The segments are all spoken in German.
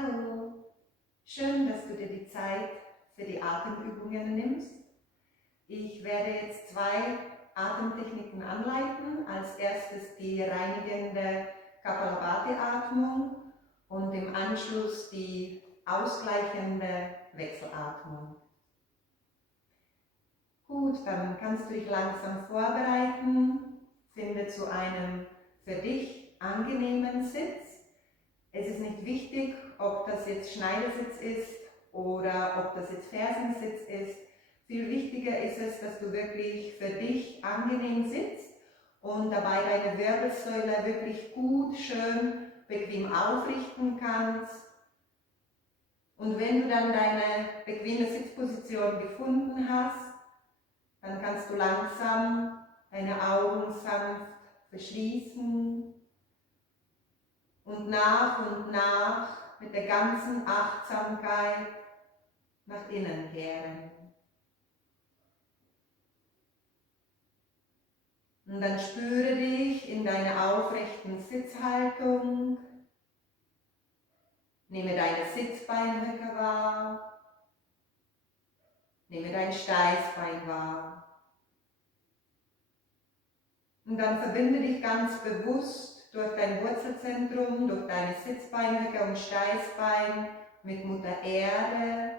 Hallo, schön, dass du dir die Zeit für die Atemübungen nimmst. Ich werde jetzt 2 Atemtechniken anleiten. Als erstes die reinigende Kapalabhati-Atmung und im Anschluss die ausgleichende Wechselatmung. Gut, dann kannst du dich langsam vorbereiten. Finde zu einem für dich angenehmen Sitz. Es ist nicht wichtig, ob das jetzt Schneidersitz ist oder ob das jetzt Fersensitz ist. Viel wichtiger ist es, dass du wirklich für dich angenehm sitzt und dabei deine Wirbelsäule wirklich gut, schön, bequem aufrichten kannst. Und wenn du dann deine bequeme Sitzposition gefunden hast, dann kannst du langsam deine Augen sanft verschließen und nach mit der ganzen Achtsamkeit nach innen kehren. Und dann spüre dich in deiner aufrechten Sitzhaltung. Nehme deine Sitzbeinhöcker wahr. Nehme dein Steißbein wahr. Und dann verbinde dich ganz bewusst durch dein Wurzelzentrum, durch deine Sitzbeinhöcker und Steißbein mit Mutter Erde.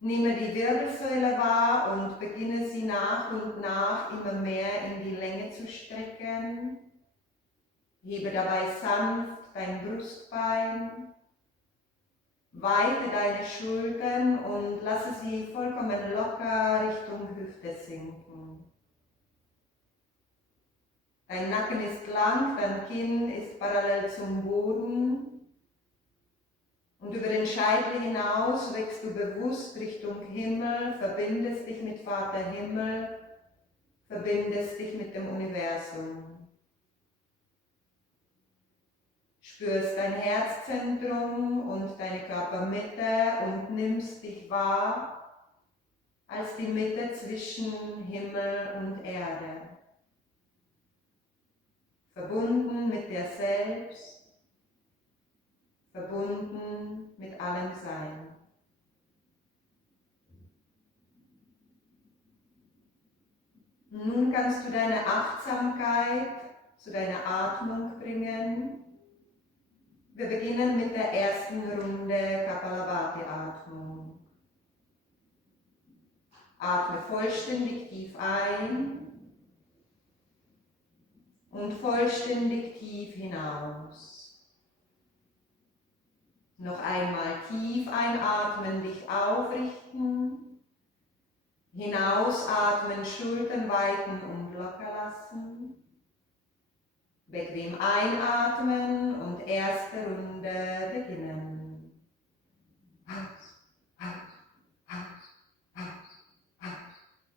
Nehme die Wirbelsäule wahr und beginne sie nach und nach immer mehr in die Länge zu strecken. Hebe dabei sanft dein Brustbein. Weite deine Schultern und lasse sie vollkommen locker Richtung Hüfte sinken. Dein Nacken ist lang, dein Kinn ist parallel zum Boden. Und über den Scheitel hinaus wächst du bewusst Richtung Himmel, verbindest dich mit Vater Himmel, verbindest dich mit dem Universum. Spürst dein Herzzentrum und deine Körpermitte und nimmst dich wahr als die Mitte zwischen Himmel und Erde. Verbunden mit dir selbst, verbunden mit allem Sein. Nun kannst du deine Achtsamkeit zu deiner Atmung bringen. Wir beginnen mit der ersten Runde Kapalabhati-Atmung. Atme vollständig tief ein und vollständig tief hinaus. Noch einmal tief einatmen, dich aufrichten. Hinausatmen, Schultern weiten und locker lassen. Bequem einatmen und erste Runde beginnen. Aus, aus, aus, aus,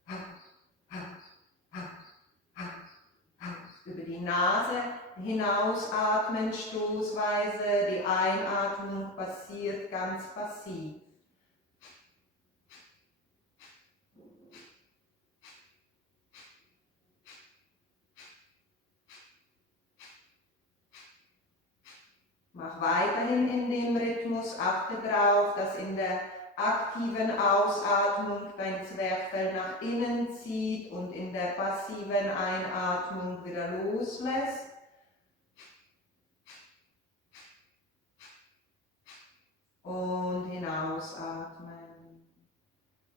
aus, aus, aus, aus, aus. Über die Nase hinausatmen, stoßweise. Die Einatmung passiert ganz passiv. Mach weiterhin in dem Rhythmus, achte darauf, dass in der aktiven Ausatmung dein Zwerchfell nach innen zieht und in der passiven Einatmung wieder loslässt. Und hinausatmen.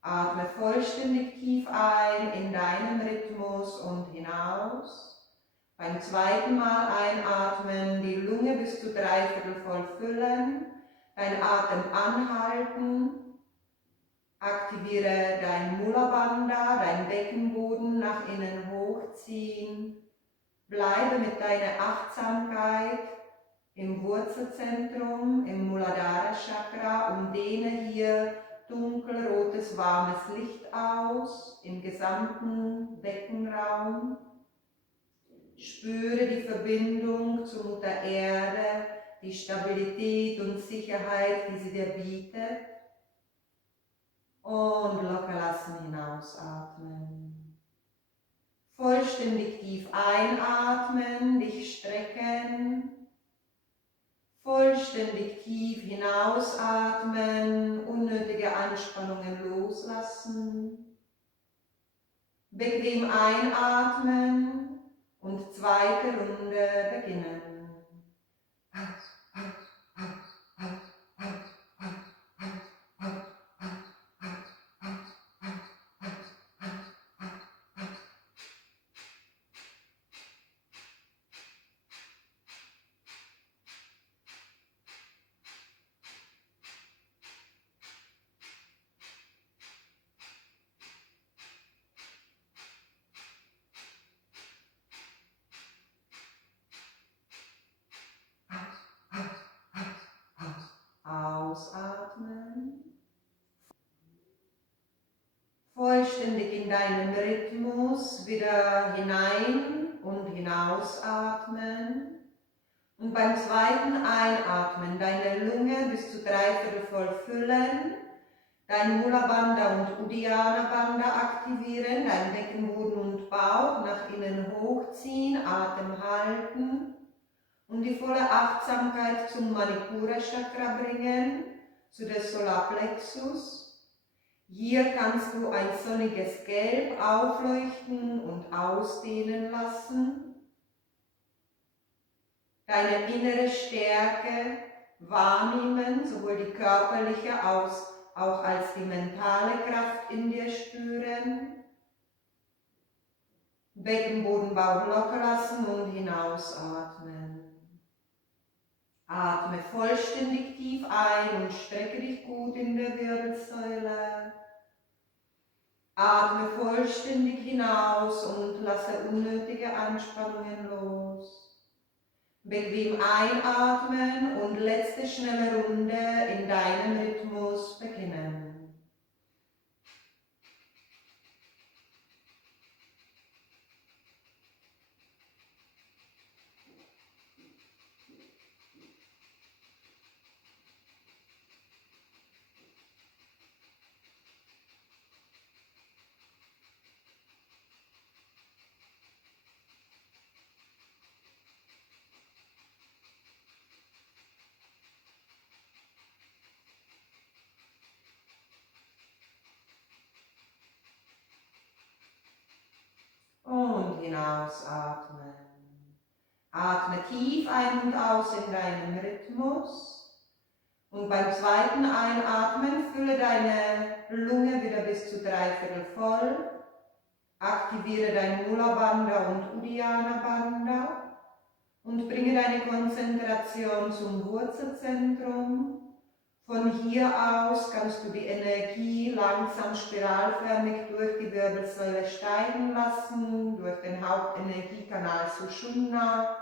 Atme vollständig tief ein in deinem Rhythmus und hinaus. Beim zweiten Mal einatmen, die Lunge bis zu 3/4 voll füllen, dein Atem anhalten, aktiviere dein Mula Bandha, dein Beckenboden nach innen hochziehen, bleibe mit deiner Achtsamkeit im Wurzelzentrum, im Muladhara Chakra und dehne hier dunkelrotes, warmes Licht aus im gesamten Beckenraum. Spüre die Verbindung zur Mutter Erde, die Stabilität und Sicherheit, die sie dir bietet. Und locker lassen, hinausatmen. Vollständig tief einatmen, dich strecken. Anspannungen loslassen. Bequem einatmen und zweite Runde beginnen. Ausatmen. Vollständig in deinem Rhythmus wieder hinein und hinausatmen. Und beim zweiten Einatmen deine Lunge bis zu 3/4 voll füllen, dein Mula Bandha und Uddiyana Bandha aktivieren, dein Beckenboden und Bauch nach innen hochziehen, Atem halten und die volle Achtsamkeit zum Manipura Chakra bringen, zu der Solarplexus. Hier kannst du ein sonniges Gelb aufleuchten und ausdehnen lassen. Deine innere Stärke wahrnehmen, sowohl die körperliche auch als die mentale Kraft in dir spüren. Beckenboden, Bauch locker lassen und hinausatmen. Atme vollständig tief ein und strecke dich gut in der Wirbelsäule. Atme vollständig hinaus und lasse unnötige Anspannungen los. Bequem einatmen und letzte schnelle Runde in deinem Rhythmus beginnen. Und hinausatmen. Atme tief ein und aus in deinem Rhythmus. Und beim zweiten Einatmen fülle deine Lunge wieder bis zu 3/4 voll. Aktiviere dein Mula Bandha und Uddiyana Bandha und bringe deine Konzentration zum Wurzelzentrum. Von hier aus kannst du die Energie langsam spiralförmig durch die Wirbelsäule steigen lassen, durch den Hauptenergiekanal Sushumna.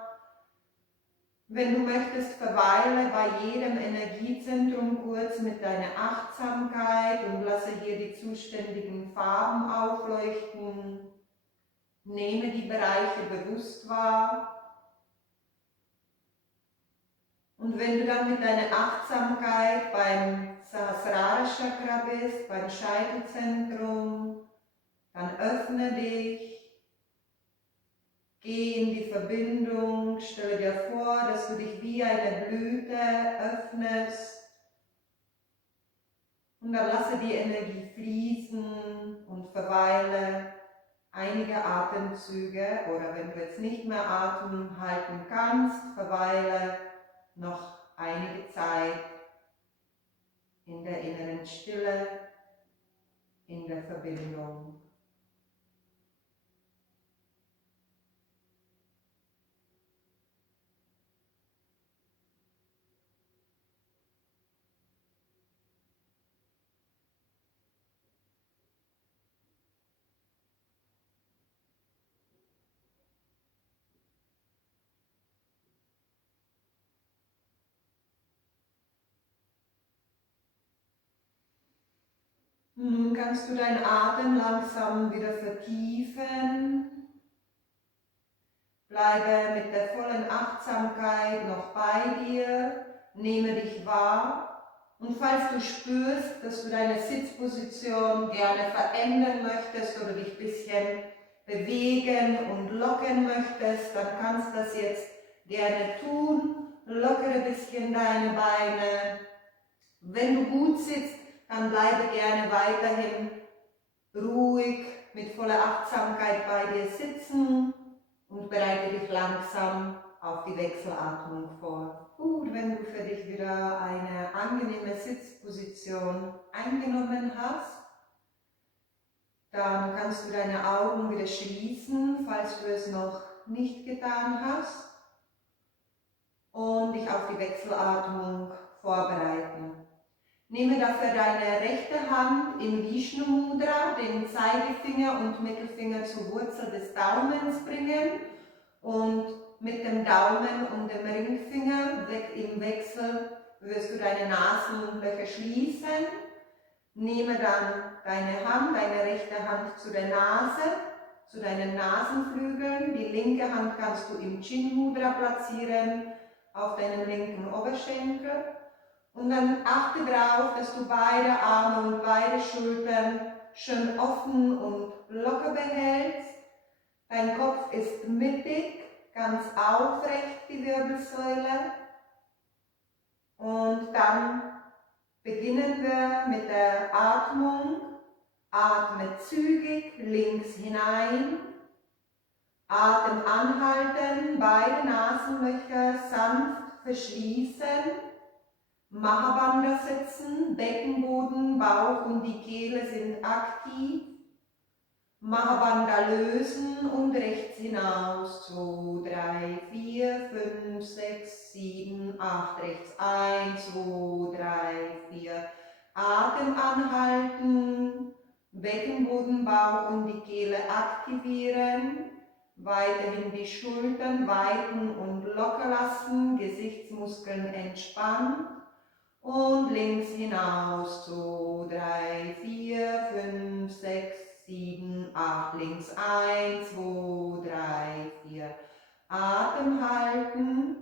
Wenn du möchtest, verweile bei jedem Energiezentrum kurz mit deiner Achtsamkeit und lasse hier die zuständigen Farben aufleuchten. Nehme die Bereiche bewusst wahr. Und wenn du dann mit deiner Achtsamkeit beim Sahasrara Chakra bist, beim Scheitelzentrum, dann öffne dich, geh in die Verbindung, stelle dir vor, dass du dich wie eine Blüte öffnest und dann lasse die Energie fließen und verweile einige Atemzüge oder wenn du jetzt nicht mehr Atem halten kannst, verweile noch einige Zeit in der inneren Stille, in der Verbindung. Nun kannst du deinen Atem langsam wieder vertiefen. Bleibe mit der vollen Achtsamkeit noch bei dir, nehme dich wahr und falls du spürst, dass du deine Sitzposition gerne verändern möchtest oder dich ein bisschen bewegen und lockern möchtest, dann kannst du das jetzt gerne tun. Lockere ein bisschen deine Beine. Wenn du gut sitzt, dann bleibe gerne weiterhin ruhig mit voller Achtsamkeit bei dir sitzen und bereite dich langsam auf die Wechselatmung vor. Gut, wenn du für dich wieder eine angenehme Sitzposition eingenommen hast, dann kannst du deine Augen wieder schließen, falls du es noch nicht getan hast, und dich auf die Wechselatmung vorbereiten. Nehme dafür deine rechte Hand in Vishnu Mudra, den Zeigefinger und Mittelfinger zur Wurzel des Daumens bringen und mit dem Daumen und dem Ringfinger im Wechsel wirst du deine Nasenlöcher schließen. Nehme dann deine Hand, deine rechte Hand zu der Nase, zu deinen Nasenflügeln. Die linke Hand kannst du im Chin Mudra platzieren, auf deinem linken Oberschenkel. Und dann achte darauf, dass du beide Arme und beide Schultern schön offen und locker behältst. Dein Kopf ist mittig, ganz aufrecht, die Wirbelsäule. Und dann beginnen wir mit der Atmung. Atme zügig links hinein. Atem anhalten, beide Nasenlöcher sanft verschließen. Mahabandha sitzen, Beckenboden, Bauch und die Kehle sind aktiv. Mahabandha lösen und rechts hinaus. 2, 3, 4, 5, 6, 7, 8. Rechts 1, 2, 3, 4. Atem anhalten. Beckenboden, Bauch und die Kehle aktivieren. Weiterhin die Schultern weiten und locker lassen. Gesichtsmuskeln entspannt. Und links hinaus. 2, 3, 4, 5, 6, 7, 8. Links 1, 2, 3, 4. Atem halten.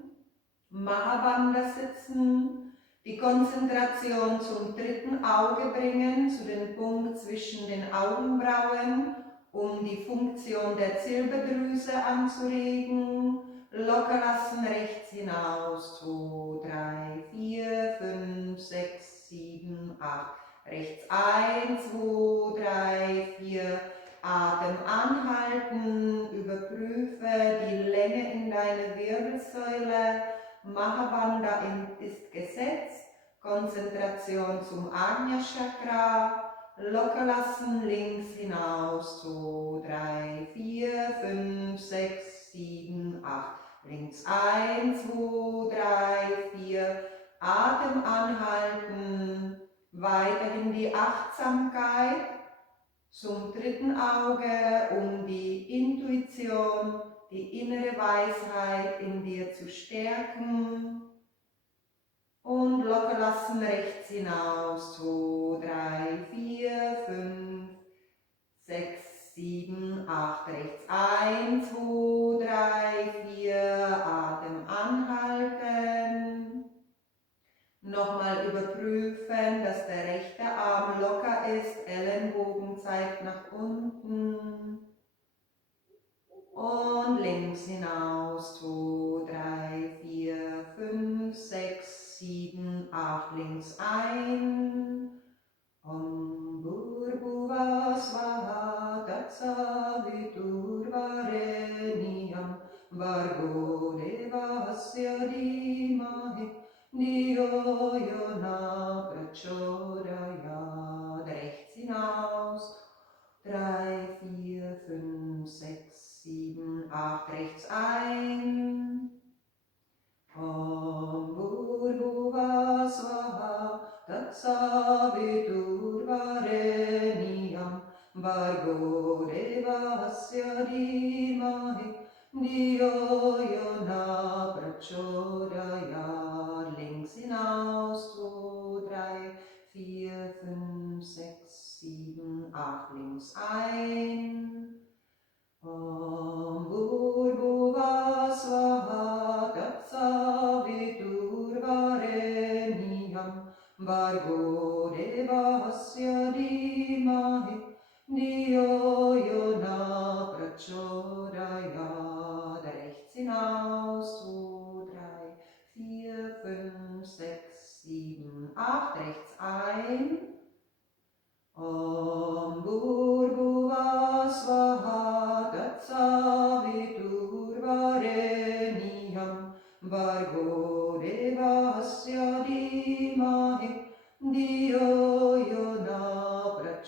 Mahabandha sitzen. Die Konzentration zum dritten Auge bringen, zu dem Punkt zwischen den Augenbrauen, um die Funktion der Zirbeldrüse anzuregen. Locker lassen, rechts hinaus. 2, 3, 4, 5, 6, 7, 8. Rechts 1, 2, 3, 4. Atem anhalten, überprüfe die Länge in deiner Wirbelsäule. Mahabandha ist gesetzt. Konzentration zum Ajna Chakra. Locker lassen, links hinaus. 2, 3, 4, 5, 6, 7, 8. Links 1, 2, 3, 4. Atem anhalten. Weiterhin die Achtsamkeit zum dritten Auge, um die Intuition, die innere Weisheit in dir zu stärken. Und locker lassen, rechts hinaus. 2, 3, 4, 5, 6, 7, 8. Rechts 1, 2, 3, 4. Atem anhalten. Nochmal überprüfen, dass der rechte Arm locker ist. Ellenbogen zeigt nach unten. Und links hinaus. 2, 3, 4, 5, 6, 7, 8. Links ein. Om Bhurbhuva Svaha Tatsaviturvarenyam Bhargo Devasya Dhimahi Dhiyo Yona Prachodayat. Rechts hinaus. 3, 4, 5, 6, 7, 8. Rechts ein. Om Bhurbhuva Svaha Tatsaviturvarenyam Bhargo Devasya Dhimahi Dhiyo Yona Prachodayat. Links hinaus. 2, 3, 4, 5, 6, 7, 8. Links ein. Om Bhurbhuva Svaha Tatsaviturvarenyam Bhargo Devasya Dhimahi Dhiyo Yona Prachodayat. Rechts hinaus. 2, 3, 4, 5, 6, 7, 8. Rechts ein.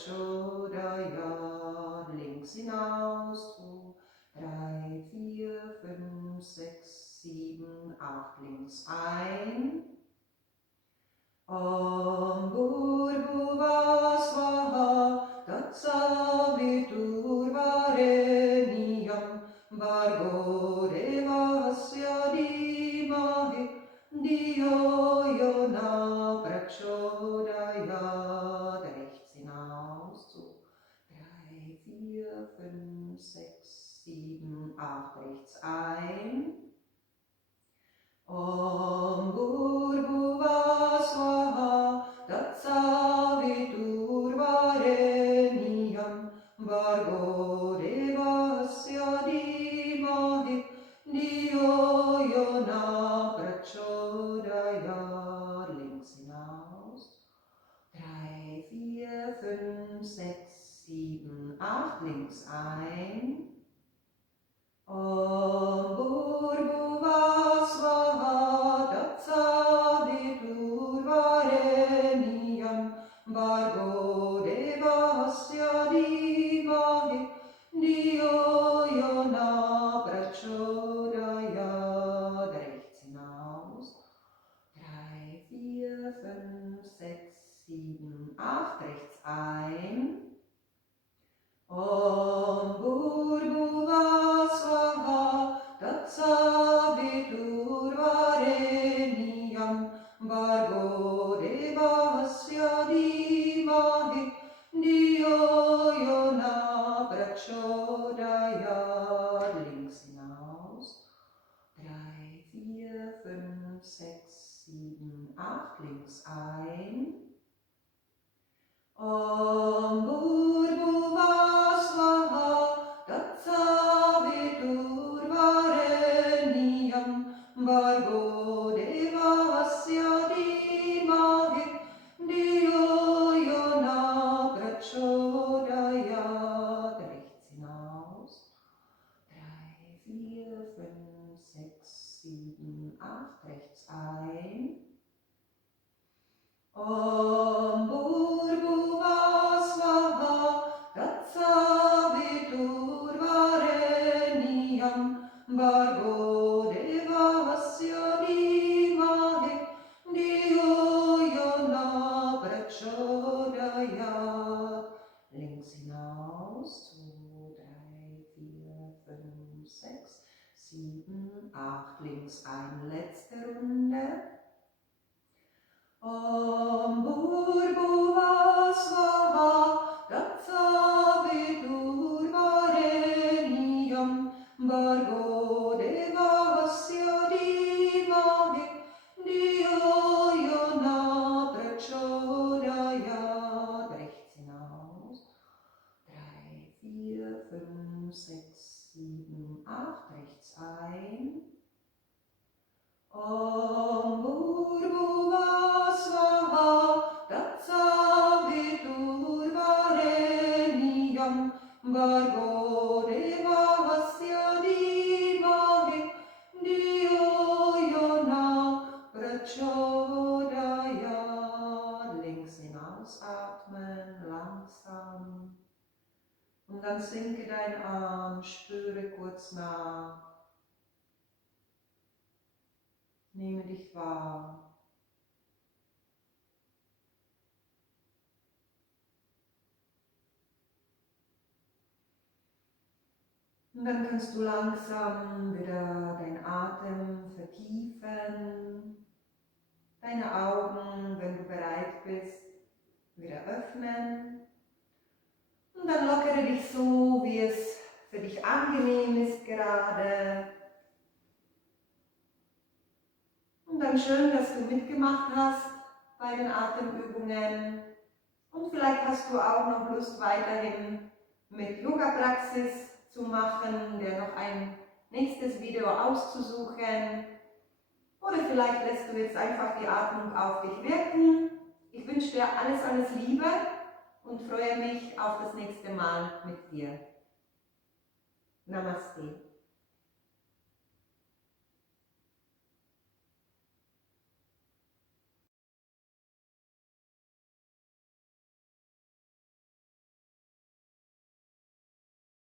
Prachodaya, links hinaus, 2, 3, 4, 5, 6, 7, 8, links ein. Om Bhurbuva Swaha Tatsaviturvareniyam Bhargo Devasya Dhimahi Dio Yona Prachodayat. Rechts hinaus zu 3, 4, 5, 6, 7, 8, rechts ein. Om Bhurbuva Swaha Tatsaviturvareniyam Bhargo Devasya Dhimahi Dio Yona Prachodayat. Links hinaus. 3, 4, 5, 6, 7, 8. Links ein. Om Bhurbuva Swaha Tatsaviturvareniyam Bhargo Devasya Dhimahi Dio Yona Prachodayat. Rechts hinaus. 3, 4, 5, 6, 7, 8. Rechts ein. Om Bhurbuva Swaha Tatsaviturvareniyam Bhargo Devasya Dhimahi Dio Yona Prachodayat. Links hinaus. 3, 4, 5, 6, 7, 8. Links ein. Om Bhurbuva Swaha Tatsaviturvareniyam Bhargo Devasya Dhimahi Dio Yona Prachodayat. Rechts hinaus. 3, 4, 5, 6, 7, 8. Rechts ein. Om Bhurbuva Swaha Tatsaviturvareniyam Bhargo Devasya Dhimahi Dio Yona Prachodayat. Links hinaus. 2, 3, 4, 5, 6, 7, 8. Links ein. Letzte Runde. Om Bhurbuva Swaha Tatsaviturvareniyam Bhargo Devasya Dhimahi Dio Yona Prachodayat. Rechts hinaus. 3, 4, 5, 6, 7, 8. Rechts ein. Om Bhurbuva Swaha Tatsaviturvareniyam Bhargo Devasya Dhimahi Dio Yona Prachodayat. Links hinausatmen, langsam. Und dann sinke deinen Arm, spüre kurz nach. Nehme dich wahr. Und dann kannst du langsam wieder deinen Atem vertiefen, deine Augen, wenn du bereit bist, wieder öffnen. Und dann lockere dich so, wie es für dich angenehm ist gerade. Und dann schön, dass du mitgemacht hast bei den Atemübungen. Und vielleicht hast du auch noch Lust, weiterhin mit Yoga-Praxis zu machen, dir noch ein nächstes Video auszusuchen. Oder vielleicht lässt du jetzt einfach die Atmung auf dich wirken. Ich wünsche dir alles Liebe und freue mich auf das nächste Mal mit dir. Namaste.